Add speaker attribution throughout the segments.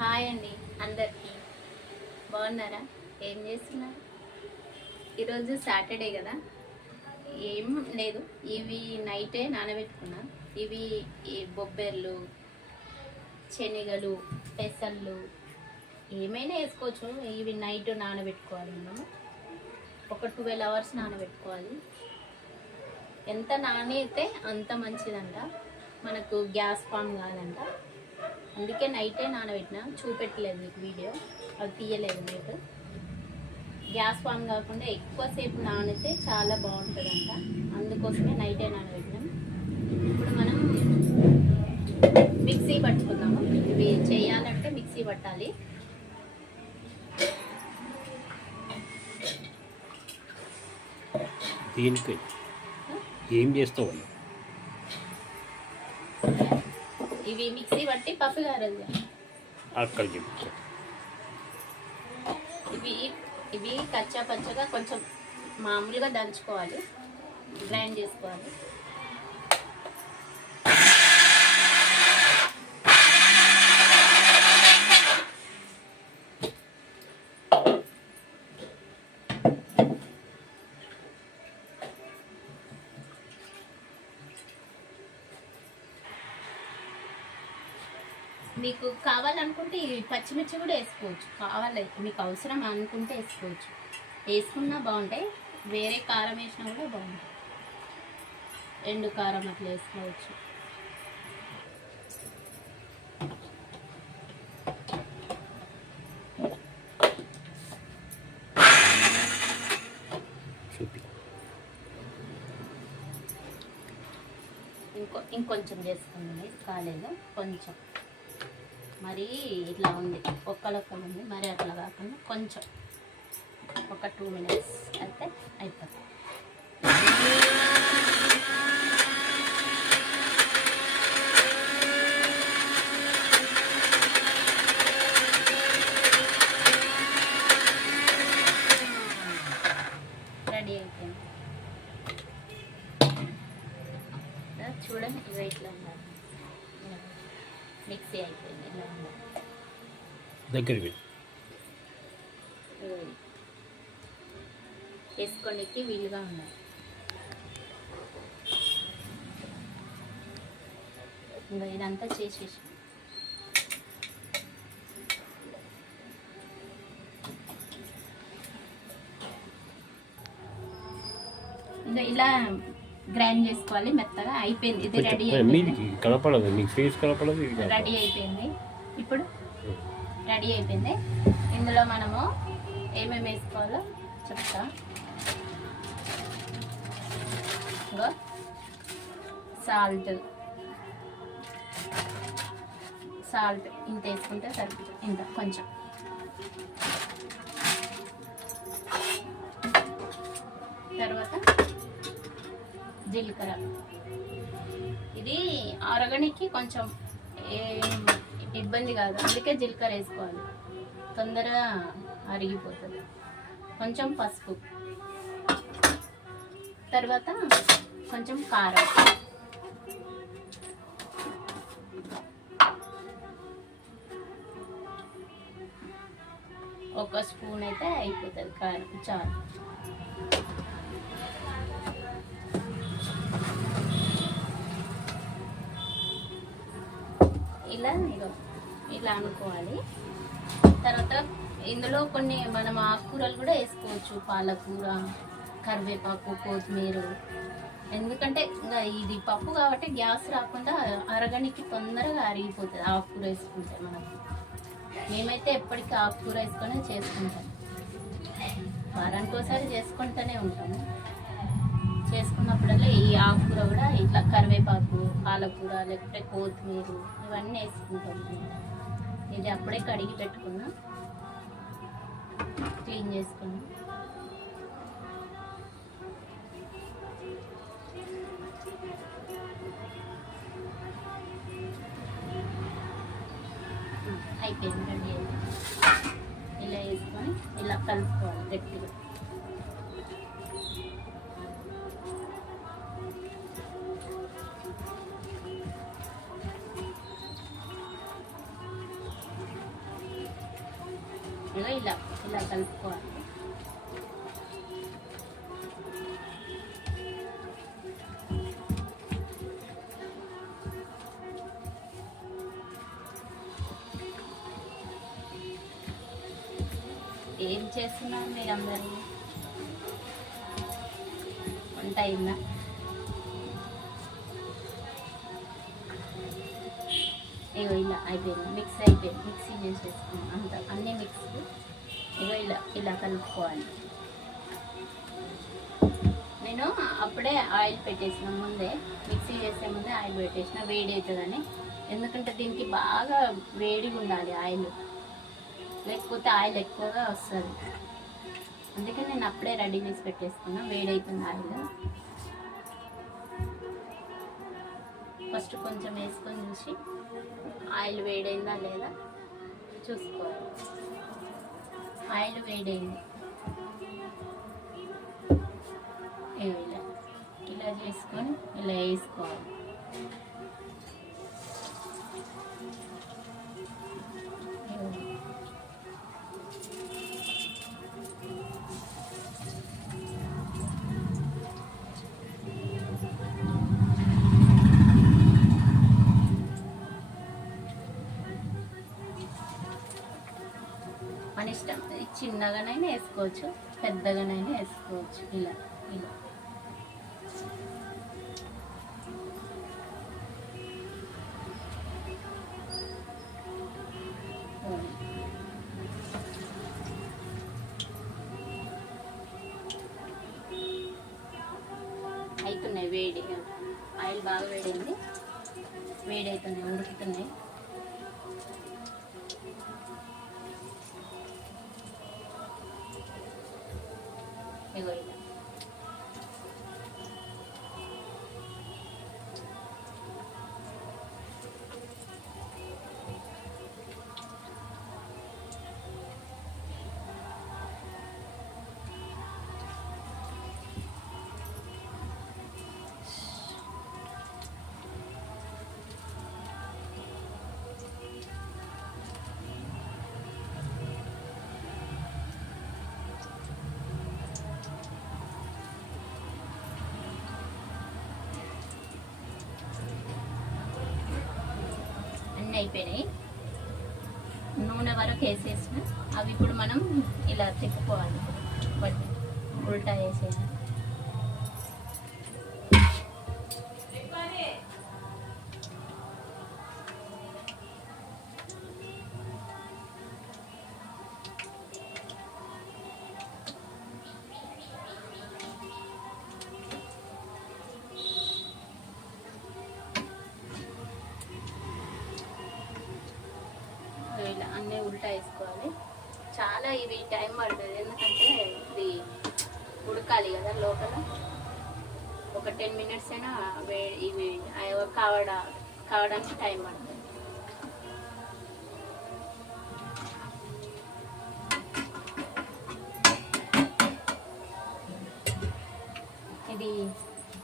Speaker 1: Hi అండి అందరికీ. బాగున్నారా? ఏం చేస్తున్నారు? ఈరోజు సాటర్డే కదా. ఏం లేదు ఇవి నైటే నానబెట్టుకున్నా. ఇవి ఈ బొబ్బెర్లు శనగలు పెసళ్ళు ఏమైనా వేసుకోవచ్చు. ఇవి నైట్ నానబెట్టుకోవాలి మనం ఒక ట్వెల్వ్ అవర్స్ నానబెట్టుకోవాలి. ఎంత నానైతే అంత మంచిదంట. మనకు గ్యాస్ ఫామ్ కాదంట. అందుకే నైటే నానబెట్టిన. చూపెట్టలేదు మీకు వీడియో. అది తీయలేదు మీకు. గ్యాస్ ఫామ్ కాకుండా ఎక్కువసేపు నానితే చాలా బాగుంటుందంట. అందుకోసమే నైటే నానబెట్టినాం. ఇప్పుడు మనం మిక్సీ పట్టుకుందాము. ఇవి చేయాలంటే మిక్సీ పట్టాలి.
Speaker 2: దీనికి ఏం చేస్తావు అన్న?
Speaker 1: ఇవి మిక్సీ పట్టి పప్పు గారెలు
Speaker 2: అక్కడ
Speaker 1: ఇవి ఇవి కచ్చా పచ్చగా కొంచెం మామూలుగా దంచుకోవాలి గ్రైండ్ చేసుకోవాలి. మీకు కావాలనుకుంటే ఈ పచ్చిమిర్చి కూడా వేసుకోవచ్చు. కావాలి మీకు అవసరం అనుకుంటే వేసుకోవచ్చు. వేసుకున్నా బాగుంటాయి. వేరే కారం వేసినా కూడా బాగుంటాయి. ఎండు కారం అట్లా వేసుకోవచ్చు. ఇంకో ఇంకొంచెం చేసుకుంది కాలేదు కొంచెం. మరి ఇట్లా ఉంది. ఒక్కలొక్కలు ఉంది మరి అట్లా కాకుండా కొంచెం. ఒక టూ మినిట్స్ అయితే అయిపోతుంది. రెడీ అయిపోయింది. చూడండి ఇవి ఇట్లా ఉండాలి మిక్సీ అయిపోయింది.
Speaker 2: దగ్గరికి.
Speaker 1: వేసుకోనికి వీలుగా ఉండాలి ఇంకా ఇదంతా చేసేసి. ఇంకా ఇలా గ్రైండ్ చేసుకోవాలి మెత్తగా అయిపోయింది. ఇది రెడీ అయిపోయింది.
Speaker 2: కనపడదు మీకు ఫేస్ కనపడదు.
Speaker 1: రెడీ అయిపోయింది. ఇప్పుడు రెడీ అయిపోయింది. ఇందులో మనము ఏమేమి వేసుకోవాలో చెప్తా. సాల్ట్. సాల్ట్ ఇంత వేసుకుంటే సరిపోతుంది. ఇంత కొంచెం. తర్వాత జీలకర్ర. ఇది అరగడానికి కొంచెం ఏం ఇబ్బంది కాదు. అందుకే జీలకర్ర వేసుకోవాలి. తొందరగా అరిగిపోతుంది. కొంచెం పసుపు. తర్వాత కొంచెం కారం. ఒక స్పూన్ అయితే అయిపోతుంది కారం. చాలు ఇలా ఇగో ఇట్లా అనుకోవాలి. తర్వాత ఇందులో కొన్ని మనం ఆకుకూరలు కూడా వేసుకోవచ్చు. పాలకూర కరివేపాకు కొత్తిమీర. ఎందుకంటే ఇది పప్పు కాబట్టి గ్యాస్ రాకుండా అరగనికి తొందరగా అరిగిపోతుంది ఆకుకూర వేసుకుంటే మనకు. మేమైతే ఎప్పటికీ ఆకుకూర వేసుకొని చేసుకుంటాం. వారానికి ఒకసారి చేసుకుంటూనే ఉంటాము. చేసుకున్నప్పుడల్లా ఈ ఆకుకూర కూడా ఇట్లా కరివేపాకు పాలకూర లేకపోతే కొత్తిమీర ఇవన్నీ వేసుకుంటాం. ఇది అప్పుడే కడిగి పెట్టుకున్నా. క్లీన్ చేసుకున్నా. అయిపోయింది. ఇలా వేసుకొని ఇలా కలుపుకోవాలి గట్టిగా. కలుపుకోవాలి. ఏం చేస్తున్నారు మీరందరూ? వంట అయిందా? ఇలా అయిపోయింది. మిక్స్ అయిపోయింది. మిక్సీ చేసేసుకున్నాం. అంత అన్నీ మిక్స్ ఇగో ఇలా ఇలా కలుపుకోవాలి. నేను అప్పుడే ఆయిల్ పెట్టేసిన ముందే మిక్సీ చేసే ముందే ఆయిల్ పెట్టేసిన వేడి అవుతుందని ఎందుకంటే దీనికి బాగా వేడిగా ఉండాలి ఆయిల్. లేకపోతే ఆయిల్ ఎక్కువగా వస్తుంది. అందుకే నేను అప్పుడే రెడీ చేసి పెట్టేసుకున్నా వేడవుతుంది ఆయిల్. ఫస్ట్ కొంచెం వేసుకొని చూసి ఆయిల్ వేడైందా లేదా చూసుకోవాలి. ఆయిల్ వేడైంది ఇలా ఇలా చేసుకొని ఇలా వేసుకోవాలి మన ఇష్టం. చిన్నగానైనా వేసుకోవచ్చు పెద్దగానైనా వేసుకోవచ్చు. ఇలా ఇలా. అవుతున్నాయి వేడి. ఆయిల్ బాగా వేడైంది. వేడి అవుతున్నాయి ఉడుకుతున్నాయి. అయిపోయినాయి. నూనె వరకు వేసేసిన. అవి ఇప్పుడు మనం ఇలా తిప్పుకోవాలి. బట్ ఉల్టా వేసేయాలి. ఉల్టా వేసుకోవాలి. చాలా ఇవి టైం పడుతుంది. ఎందుకంటే ఇది ఉడకాలి కదా లోపల. ఒక టెన్ మినిట్స్ అయినా ఇవి అవి కావడ కావడానికి టైం పడుతుంది. ఇది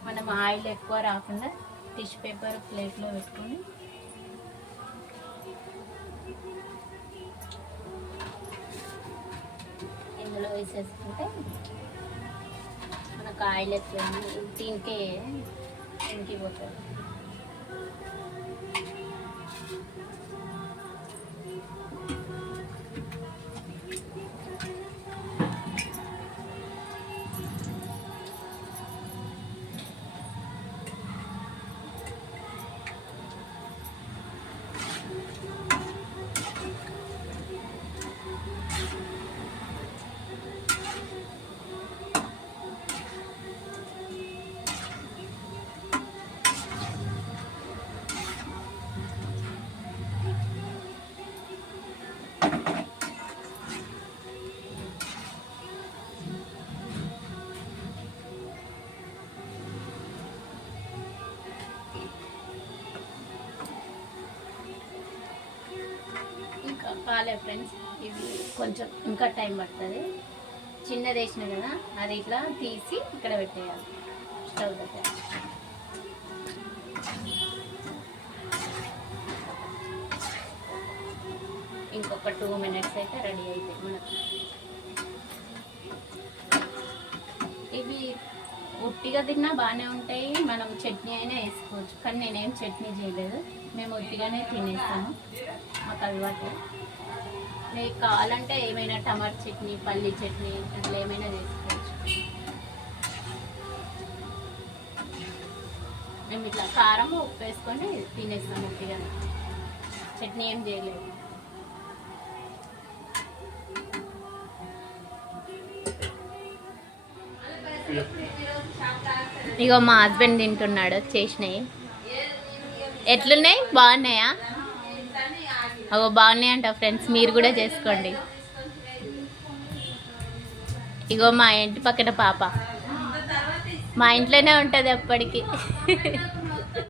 Speaker 1: మనం ఆయిల్ ఎక్కువ రాకుండా టిష్యూ పేపర్ ప్లేట్లో పెట్టుకొని వేసేసుకుంటే మనకు ఆయిల్ ఎక్కువ దీనికే దీనికి పోతుంది కాలే ఫ్రెండ్స్. ఇవి కొంచెం ఇంకా టైం పడుతుంది. చిన్నది వేసిన కదా అది ఇట్లా తీసి ఇక్కడ పెట్టేయాలి. స్టవ్ దగ్గర. ఇంకొక టూ మినిట్స్ అయితే రెడీ అవుతాయి మనకు ఇవి ఉట్టిగా తిన్నా బాగానే ఉంటాయి. మనం చట్నీ అయినా వేసుకోవచ్చు. కానీ నేనేం చట్నీ చేయలేదు. మేము ఉట్టిగానే తినేస్తాము. మాకు అలవాటు. మీకు కావాలంటే ఏమైనా టమాటా చట్నీ పల్లి చట్నీ అట్లా ఏమైనా చేసుకోవచ్చు. మేము ఇట్లా కారం ఉప్పు వేసుకొని తినేస్తాం ఉట్టిగా. చట్నీ ఏం చేయలేదు. ఇగో మా హస్బెండ్ తింటున్నాడు చేసినాయి ఎట్లున్నాయి? బాగున్నాయా? అగో బాగున్నాయి అంట ఫ్రెండ్స్ మీరు కూడా చేసుకోండి. ఇగో మా ఇంటి పక్కన పాప. మా ఇంట్లోనే ఉంటుంది అప్పటికి.